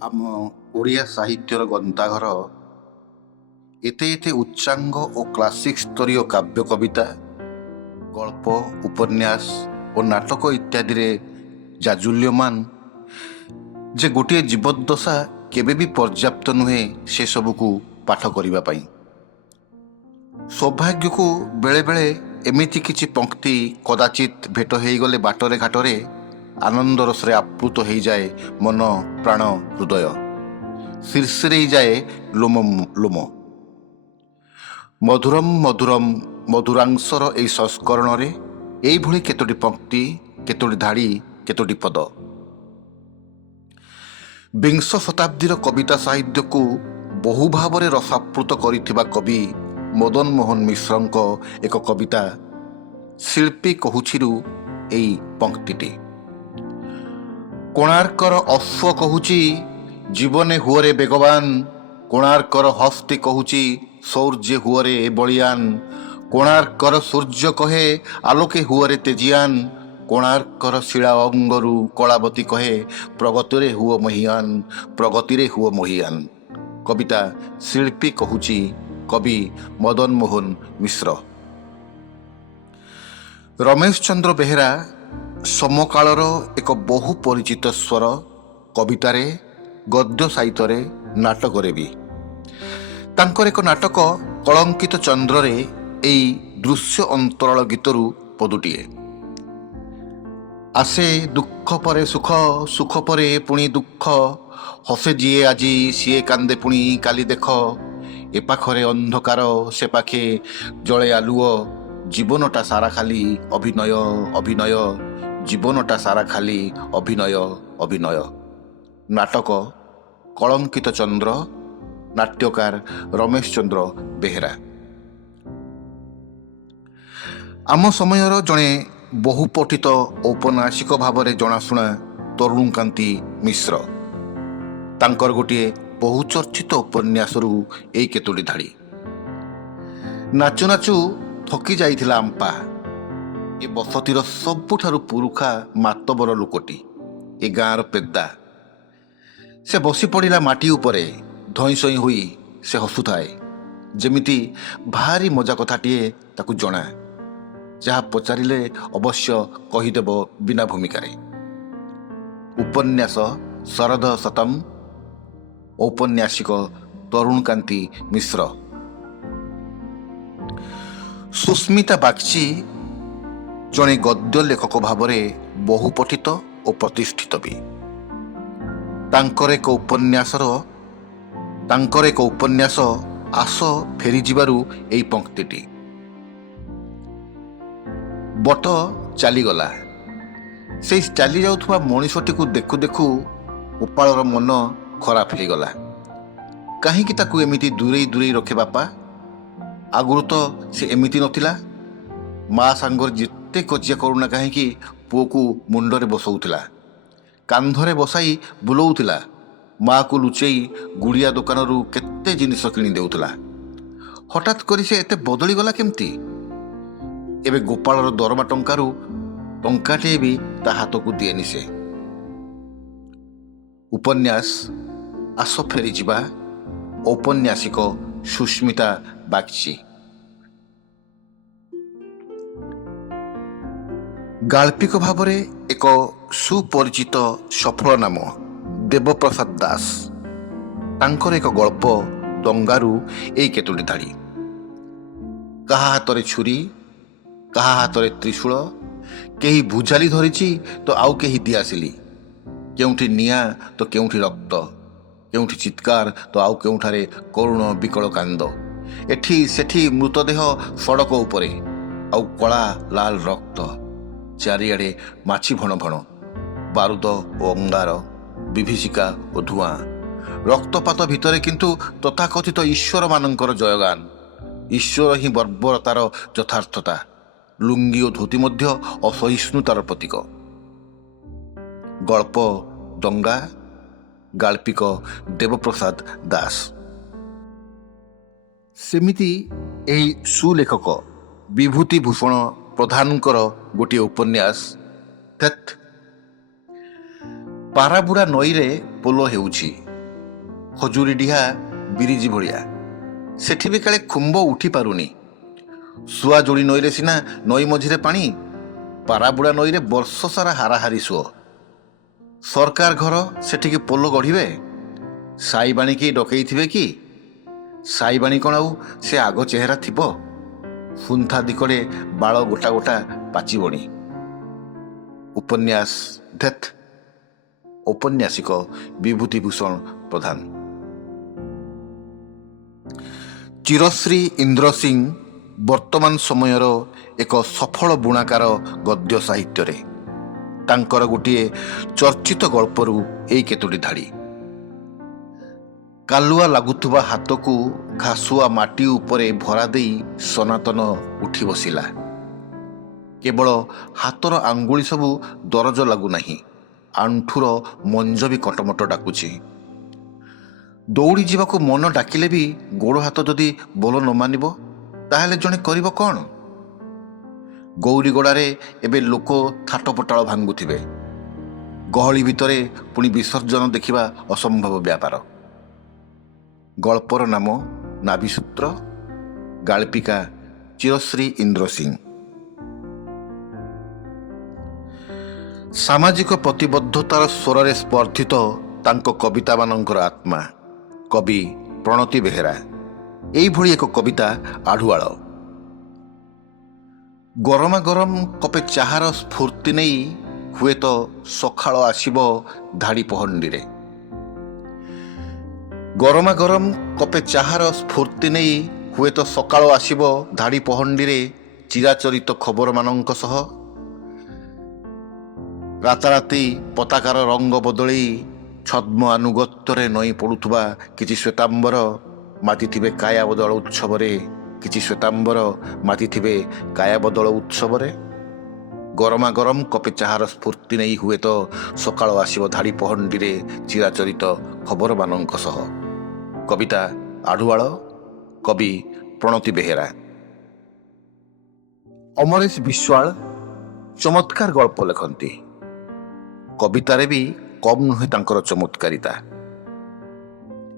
ଆମ ଓଡ଼ିଆ ସାହିତ୍ୟର ଗନ୍ତାଘର ଏତେ ଏତେ ଉଚ୍ଚାଙ୍ଗ ଓ କ୍ଲାସିକ୍ ସ୍ତରୀୟ କାବ୍ୟ କବିତା, ଗଳ୍ପ, ଉପନ୍ୟାସ ଓ ନାଟକ ଇତ୍ୟାଦିରେ ଜାଜୁଲ୍ୟମାନ ଯେ ଗୋଟିଏ ଜୀବଦ୍ଦଶା କେବେ ବି ପର୍ଯ୍ୟାପ୍ତ ନୁହେଁ ସେସବୁକୁ ପାଠ କରିବା ପାଇଁ। ସୌଭାଗ୍ୟକୁ ବେଳେବେଳେ ଏମିତି କିଛି ପଙ୍କ୍ତି କଦାଚିତ୍ ଭେଟ ହେଇଗଲେ ବାଟରେ ଘାଟରେ ଆନନ୍ଦ ରସରେ ଆପ୍ଲୁତ ହେଇଯାଏ ମନ, ପ୍ରାଣ, ହୃଦୟ, ଶୀର୍ଷିରେଇଯାଏ ଲୋମ ଲୋମ। ମଧୁରମ୍ ମଧୁରମ୍ ମଧୁରାଂଶର ଏହି ସଂସ୍କରଣରେ ଏଇଭଳି କେତୋଟି ପଙ୍କ୍ତି, କେତୋଟି ଧାଡ଼ି, କେତୋଟି ପଦ ବିଂଶ ଶତାବ୍ଦୀର କବିତା ସାହିତ୍ୟକୁ ବହୁ ଭାବରେ ରସାପ୍ଲୁତ କରିଥିବା କବି ମଦନ ମୋହନ ମିଶ୍ରଙ୍କ ଏକ କବିତା ଶିଳ୍ପୀ କହୁଛିରୁ ଏଇ ପଙ୍କ୍ତିଟି। କୋଣାର୍କର ଅଶ୍ଵ କହୁଛି ଜୀବନେ ହୁଅରେ ବେଗବାନ, କୋଣାର୍କର ହସ୍ତି କହୁଛି ଶୌର୍ଯ୍ୟ ହୁଅରେ ବଳିଆନ, କୋଣାର୍କର ସୂର୍ଯ୍ୟ କହେ ଆଲୋକେ ହୁଅରେ ତେଜିଆନ, କୋଣାର୍କର ଶିଳା ଅଙ୍ଗରୁ କଳାବତୀ କହେ ପ୍ରଗତିରେ ହୁଅ ମହିଆନ, ପ୍ରଗତିରେ ହୁଅ ମହିଆନ। କବିତା ଶିଳ୍ପୀ କହୁଛି, କବି ମଦନ ମୋହନ ମିଶ୍ର। ରମେଶ ଚନ୍ଦ୍ର ବେହେରା ସମକାଳର ଏକ ବହୁ ପରିଚିତ ସ୍ୱର, କବିତାରେ, ଗଦ୍ୟ ସାହିତ୍ୟରେ, ନାଟକରେ ବି। ତାଙ୍କର ଏକ ନାଟକ କଳଙ୍କିତ ଚନ୍ଦ୍ରରେ ଏଇ ଦୃଶ୍ୟ ଅନ୍ତରାଳ ଗୀତରୁ ପଦୁଟିଏ। ଆସେ ଦୁଃଖ ପରେ ସୁଖ, ସୁଖ ପରେ ପୁଣି ଦୁଃଖ, ହସେ ଯିଏ ଆଜି ସିଏ କାନ୍ଦେ ପୁଣି କାଲି ଦେଖ, ଏ ପାଖରେ ଅନ୍ଧକାର ସେ ପାଖେ ଜଳେ ଆଲୁଅ, ଜୀବନଟା ସାରା ଖାଲି ଅଭିନୟ ଅଭିନୟ, ଜୀବନଟା ସାରା ଖାଲି ଅଭିନୟ ଅଭିନୟ। ନାଟକ କଳଙ୍କିତ ଚନ୍ଦ୍ର, ନାଟ୍ୟକାର ରମେଶ ଚନ୍ଦ୍ର ବେହେରା। ଆମ ସମୟର ଜଣେ ବହୁ ପଠିତ ଔପନ୍ୟାସିକ ଭାବରେ ଜଣାଶୁଣା ତରୁଣକାନ୍ତି ମିଶ୍ର। ତାଙ୍କର ଗୋଟିଏ ବହୁ ଚର୍ଚ୍ଚିତ ଉପନ୍ୟାସରୁ ଏଇ କେତୋଟି ଧାଡ଼ି। ନାଚୁ ନାଚୁ ଥକି ଯାଇଥିଲା ଆମ୍ପା, ଏ ବସତିର ସବୁଠାରୁ ପୁରୁଖା ମାତବର ଲୋକଟି, ଏ ଗାଁର ପେଦା। ସେ ବସି ପଡ଼ିଲା ମାଟି ଉପରେ, ଧଇଁ ସଇଁ ହୋଇ ସେ ହସୁଥାଏ, ଯେମିତି ଭାରି ମଜା କଥାଟିଏ ତାକୁ ଜଣା, ଯାହା ପଚାରିଲେ ଅବଶ୍ୟ କହିଦେବ ବିନା ଭୂମିକାରେ। ଉପନ୍ୟାସ ଶରଦ ଶତମ, ଔପନ୍ୟାସିକ ତରୁଣକାନ୍ତି ମିଶ୍ର। ସୁସ୍ମିତା ବାଗ୍ଚି ଜଣେ ଗଦ୍ୟ ଲେଖକ ଭାବରେ ବହୁ ପଠିତ ଓ ପ୍ରତିଷ୍ଠିତ ବି। ତାଙ୍କର ଏକ ଉପନ୍ୟାସ ଆସ ଫେରିଯିବାରୁ ଏଇ ପଙ୍କ୍ତିଟି। ବଟ ଚାଲିଗଲା, ସେଇ ଚାଲି ଯାଉଥିବା ମଣିଷଟିକୁ ଦେଖୁ ଦେଖୁ ଗୋପାଳର ମନ ଖରାପ ହେଇଗଲା। କାହିଁକି ତାକୁ ଏମିତି ଦୂରେଇ ଦୂରେଇ ରଖେ ବାପା? ଆଗରୁ ତ ସେ ଏମିତି ନଥିଲା। ମା ସାଙ୍ଗରେ ଯେତେ କଜିଆ କରୁନା କାହିଁକି ପୁଅକୁ ମୁଣ୍ଡରେ ବସଉଥିଲା, କାନ୍ଧରେ ବସାଇ ବୁଲଉଥିଲା, ମାଆକୁ ଲୁଚେଇ ଗୁଡ଼ିଆ ଦୋକାନରୁ କେତେ ଜିନିଷ କିଣି ଦେଉଥିଲା। ହଠାତ୍ କରି ସେ ଏତେ ବଦଳିଗଲା କେମିତି? ଏବେ ଗୋପାଳର ଦରମା ଟଙ୍କାରୁ ଟଙ୍କାଟିଏ ବି ତା ହାତକୁ ଦିଏନି ସେ। ଉପନ୍ୟାସ ଆସ ଫେରିଯିବା, ଔପନ୍ୟାସିକ ସୁସ୍ମିତା ବାଗ୍ଚି। ଗାଳ୍ପିକ ଭାବରେ ଏକ ସୁପରିଚିତ ସଫଳ ନାମ ଦେବପ୍ରସାଦ ଦାସ। ତାଙ୍କର ଏକ ଗଳ୍ପ ଦଙ୍ଗାରୁ ଏଇ କେତୋଟି ଧାଡ଼ି। କାହା ହାତରେ ଛୁରୀ, କାହା ହାତରେ ତ୍ରିଶୂଳ, କେହି ଭୁଜାଲି ଧରିଛି ତ ଆଉ କେହି ଦିଆସିଲି, କେଉଁଠି ନିଆଁ ତ କେଉଁଠି ରକ୍ତ, କେଉଁଠି ଚିତ୍କାର ତ ଆଉ କେଉଁଠାରେ କରୁଣ ବିକଳ କାନ୍ଦ, ଏଠି ସେଠି ମୃତଦେହ ସଡ଼କ ଉପରେ, ଆଉ କଳା ଲାଲ ରକ୍ତ, ଚାରିଆଡ଼େ ମାଛି ଭଣ ଭଣ, ବାରୁଦ ଓ ଅଙ୍ଗାର, ବିଭୀଷିକା ଓ ଧୂଆଁ, ରକ୍ତପାତ ଭିତରେ କିନ୍ତୁ ତଥାକଥିତ ଈଶ୍ୱରମାନଙ୍କର ଜୟଗାନ। ଈଶ୍ୱର ହିଁ ବର୍ବରତାର ଯଥାର୍ଥତା, ଲୁଙ୍ଗି ଓ ଧୋତି ମଧ୍ୟ ଅସହିଷ୍ଣୁତାର ପ୍ରତୀକ। ଗଳ୍ପ ଦଙ୍ଗା, ଗାଳ୍ପିକ ଦେବପ୍ରସାଦ ଦାସ। ସେମିତି ଏହି ସୁଲେଖକ ବିଭୂତି ଭୂଷଣ ପ୍ରଧାନଙ୍କର ଗୋଟିଏ ଉପନ୍ୟାସ ଥେତ୍। ପାରାବୁଡ଼ା ନଈରେ ପୋଲ ହେଉଛି, ଖଜୁରୀ ଡିହା ବିରିଜି ଭଳିଆ। ସେଠି ବି କାଳେ ଖୁମ୍ବ ଉଠି ପାରୁନି। ଶୁଆ ଯୋଡ଼ି ନଈରେ ସିନା ନଈ ମଝିରେ ପାଣି, ପାରାବୁଡ଼ା ନଈରେ ବର୍ଷ ସାରା ହାରାହାରି ସୁଅ। ସରକାର ଘର ସେଠିକି ପୋଲ ଗଢ଼ିବେ, ସାଇବାଣୀକି ଡକେଇଥିବେ କି? ସାଇବାଣୀ କ'ଣ ଆଉ ସେ ଆଗ ଚେହେରା ଥିବ? ଫୁନ୍ଥା ଦିକଡ଼େ ବାଳ ଗୋଟା ଗୋଟା ପାଚିବଣି। ଉପନ୍ୟାସ ଧେତ୍। ଔପନ୍ୟାସିକ ବିଭୂତିଭୂଷଣ ପ୍ରଧାନ। ଚିରଶ୍ରୀ ଇନ୍ଦ୍ର ସିଂ ବର୍ତ୍ତମାନ ସମୟର ଏକ ସଫଳ ବୁଣାକାର ଗଦ୍ୟ ସାହିତ୍ୟରେ। ତାଙ୍କର ଗୋଟିଏ ଚର୍ଚ୍ଚିତ ଗଳ୍ପରୁ ଏଇ କେତୋଟି ଧାଡ଼ି। କାଲୁଆ ଲାଗୁଥିବା ହାତକୁ ଘାସୁଆ ମାଟି ଉପରେ ଭରା ଦେଇ ସନାତନ ଉଠି ବସିଲା। କେବଳ ହାତର ଆଙ୍ଗୁଳି ସବୁ ଦରଜ ଲାଗୁନାହିଁ, ଆଣ୍ଠୁର ମଞ୍ଜ ବି କଟମଟ ଡାକୁଛି। ଦୌଡ଼ି ଯିବାକୁ ମନ ଡାକିଲେ ବି ଗୋଡ଼ ହାତ ଯଦି ବୋଲ ନ ମାନିବ, ତାହେଲେ ଜଣେ କରିବ କ'ଣ? ଗୌରୀଗଡ଼ାରେ ଏବେ ଲୋକ ଥାଟପଟାଳ ଭାଙ୍ଗୁଥିବେ। ଗହଳି ଭିତରେ ପୁଣି ବିସର୍ଜନ ଦେଖିବା ଅସମ୍ଭବ ବ୍ୟାପାର। ଗଳ୍ପର ନାମ ନାଭିସୂତ୍ର, ଗାଳ୍ପିକା ଚିରଶ୍ରୀ ଇନ୍ଦ୍ର ସିଂ। ସାମାଜିକ ପ୍ରତିବଦ୍ଧତାର ସ୍ୱରରେ ସ୍ପର୍ଦ୍ଧିତ ତାଙ୍କ କବିତାମାନଙ୍କର ଆତ୍ମା କବି ପ୍ରଣତୀ ବେହେରା। ଏଇଭଳି ଏକ କବିତା ଆଢ଼ୁଆଳ। ଗରମା ଗରମ କପେ ଚାହାର ସ୍ଫୁର୍ତ୍ତି ନେଇ ହୁଏତ ସକାଳ ଆସିବ ଧାଡ଼ି ପହଣ୍ଡିରେ। ଗରମା ଗରମ କପେ ଚାହାର ସ୍ଫୁର୍ତ୍ତି ନେଇ ହୁଏତ ସକାଳ ଆସିବ ଧାଡ଼ି ପହଣ୍ଡିରେ, ଚିରାଚରିତ ଖବରମାନଙ୍କ ସହ। ରାତାରାତି ପତାକାର ରଙ୍ଗ ବଦଳେଇ ଛଦ୍ମ ଆନୁଗତ୍ୟରେ ନଈ ପଡ଼ୁଥିବା କିଛି ଶ୍ୱେତାମ୍ବର ମାତିଥିବେ କାୟାବଦଳ ଉତ୍ସବରେ, କିଛି ଶ୍ୱେତାମ୍ବର ମାତିଥିବେ କାୟାବଦଳ ଉତ୍ସବରେ। ଗରମା ଗରମ କପେ ଚାହାର ସ୍ଫୁର୍ତ୍ତି ନେଇ ହୁଏତ ସକାଳ ଆସିବ ଧାଡ଼ି ପହଣ୍ଡିରେ, ଚିରାଚରିତ ଖବରମାନଙ୍କ ସହ। କବିତା ଆଢ଼ୁଆଳ, କବି ପ୍ରଣତୀ ବେହେରା। ଅମରେଶ ବିଶ୍ୱାଳ ଚମତ୍କାର ଗଳ୍ପ ଲେଖନ୍ତି। କବିତାରେ ବି କମ୍ ନୁହେଁ ତାଙ୍କର ଚମତ୍କାରିତା।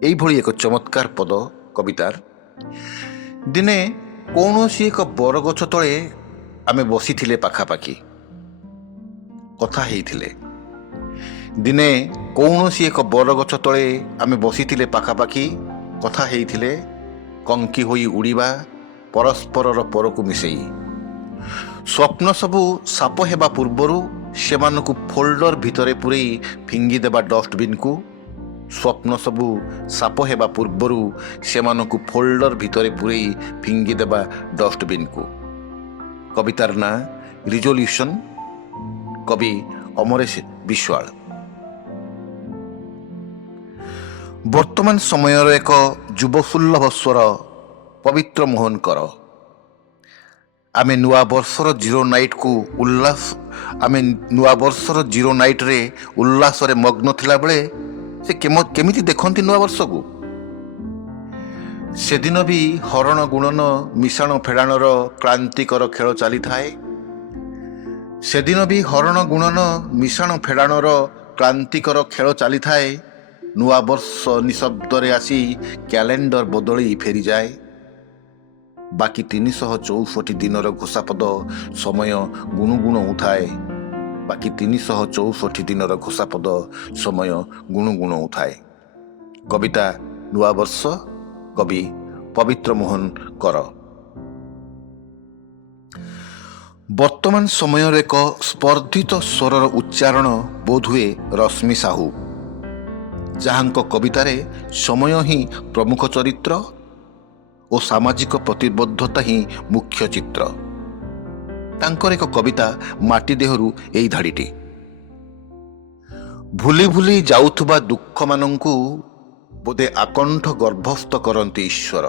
ଏଇଭଳି ଏକ ଚମତ୍କାର ପଦ କବିତାର। ଦିନେ କୌଣସି ଏକ ବରଗଛ ତଳେ ଆମେ ବସିଥିଲେ ପାଖାପାଖି, କଥା ହେଇଥିଲେ। ଦିନେ କୌଣସି ଏକ ବରଗଛ ତଳେ ଆମେ ବସିଥିଲେ ପାଖାପାଖି, କଥା ହେଇଥିଲେ। କଙ୍କି ହୋଇ ଉଡ଼ିବା ପରସ୍ପରର ପରକୁ ମିଶେଇ। ସ୍ୱପ୍ନ ସବୁ ସାପ ହେବା ପୂର୍ବରୁ ସେମାନଙ୍କୁ ଫୋଲ୍ଡର ଭିତରେ ପୂରେଇ ଫିଙ୍ଗିଦେବା ଡଷ୍ଟବିନ୍କୁ। ସ୍ୱପ୍ନ ସବୁ ସାପ ହେବା ପୂର୍ବରୁ ସେମାନଙ୍କୁ ଫୋଲ୍ଡର ଭିତରେ ପୂରେଇ ଫିଙ୍ଗିଦେବା ଡଷ୍ଟବିନ୍କୁ। କବିତାର ନାଁ ରିଜଲ୍ୟୁସନ୍, କବି ଅମରେଶ ବିଶ୍ୱାଳ। ବର୍ତ୍ତମାନ ସମୟର ଏକ ଯୁବସୁଲଭ ସ୍ୱର ପବିତ୍ର ମୋହନଙ୍କର। ଆମେ ନୂଆ ବର୍ଷର ଜିରୋ ନାଇଟ୍ରେ ଉଲ୍ଲାସରେ ମଗ୍ନ ଥିଲାବେଳେ ସେ କେମିତି ଦେଖନ୍ତି ନୂଆ ବର୍ଷକୁ। ସେଦିନ ବି ହରଣ ଗୁଣନ ମିଶାଣ ଫେଡ଼ାଣର କ୍ଳାନ୍ତିକର ଖେଳ ଚାଲିଥାଏ। ସେଦିନ ବି ହରଣ ଗୁଣନ ମିଶାଣ ଫେଡ଼ାଣର କ୍ଳାନ୍ତିକର ଖେଳ ଚାଲିଥାଏ। ନୂଆ ବର୍ଷ ନିଶବ୍ଦରେ ଆସି କ୍ୟାଲେଣ୍ଡର ବଦଳି ଫେରିଯାଏ। ବାକି 364 ଦିନର ଘୋଷାପଦ ସମୟ ଗୁଣୁଗୁଣଉଥାଏ। ବାକି 364 ଦିନର ଘୋଷାପଦ ସମୟ ଗୁଣୁଗୁଣଉଥାଏ। କବିତା ନୂଆବର୍ଷ, କବି ପବିତ୍ର ମୋହନ କର। ବର୍ତ୍ତମାନ ସମୟର ଏକ ସ୍ପର୍ଦ୍ଧିତ ସ୍ୱରର ଉଚ୍ଚାରଣ ବୋଧହୁଏ ରଶ୍ମି ସାହୁ, ଯାହାଙ୍କ କବିତାରେ ସମୟ ହିଁ ପ୍ରମୁଖ ଚରିତ୍ର ଓ ସାମାଜିକ ପ୍ରତିବଦ୍ଧତା ହିଁ ମୁଖ୍ୟ ଚିତ୍ର। ତାଙ୍କର ଏକ କବିତା ମାଟି ଦେହରୁ ଏଇ ଧାଡ଼ିଟି। ଭୁଲି ଭୁଲି ଯାଉଥିବା ଦୁଃଖମାନଙ୍କୁ ବୋଧେ ଆକଣ୍ଠ ଗର୍ଭସ୍ଥ କରନ୍ତି ଈଶ୍ୱର।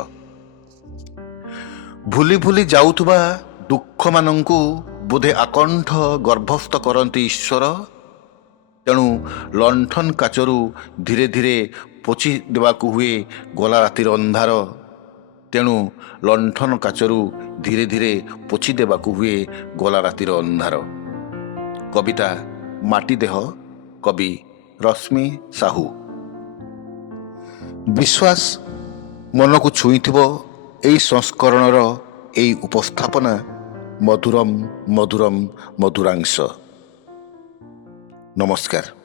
ଭୁଲି ଭୁଲି ଯାଉଥିବା ଦୁଃଖମାନଙ୍କୁ ବୋଧେ ଆକଣ୍ଠ ଗର୍ଭସ୍ଥ କରନ୍ତି ଈଶ୍ୱର। ତେଣୁ ଲଣ୍ଠନ କାଚରୁ ଧୀରେ ଧୀରେ ପୋଛି ଦେବାକୁ ହୁଏ ଗଲା ରାତିର ଅନ୍ଧାର। ତେଣୁ ଲଣ୍ଠନ କାଚରୁ ଧୀରେ ଧୀରେ ପୋଛି ଦେବାକୁ ହୁଏ ଗଲା ରାତିର ଅନ୍ଧାର। କବିତା ମାଟି ଦେହ, କବି ରଶ୍ମି ସାହୁ। ବିଶ୍ୱାସ ମନକୁ ଛୁଇଁଥିବ ଏହି ସଂସ୍କରଣର ଏହି ଉପସ୍ଥାପନା ମଧୁରମ୍ ମଧୁରମ୍ ମଧୁରାଂଶ। ନମସ୍କାର।